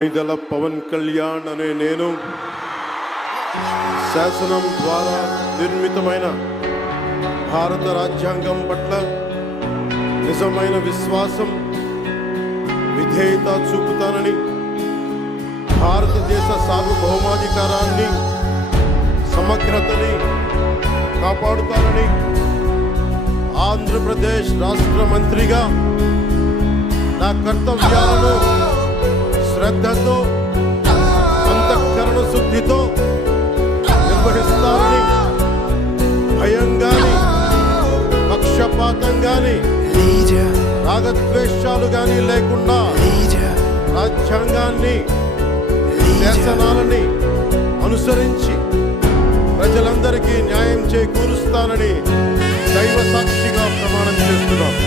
కొణిదెల పవన్ కళ్యాణ్ అనే నేను శాసనం ద్వారా నిర్మితమైన భారత రాజ్యాంగం పట్ల నిజమైన విశ్వాసం విధేయత చూపుతానని, భారతదేశ సార్వభౌమాధికారాన్ని సమగ్రతని కాపాడుతానని, ఆంధ్రప్రదేశ్ రాష్ట్ర మంత్రిగా నా కర్తవ్యాలను శ్రద్ధతో అంతఃకరణ శుద్ధితో నిర్వహిస్తానని, భయం గాని పక్షపాతం గాని రాగద్వేషాలు గాని లేకుండా రాజ్యాంగాన్ని శాసనాలని అనుసరించి ప్రజలందరికీ న్యాయం చేకూరుస్తానని దైవ సాక్షిగా ప్రమాణం చేస్తున్నాను.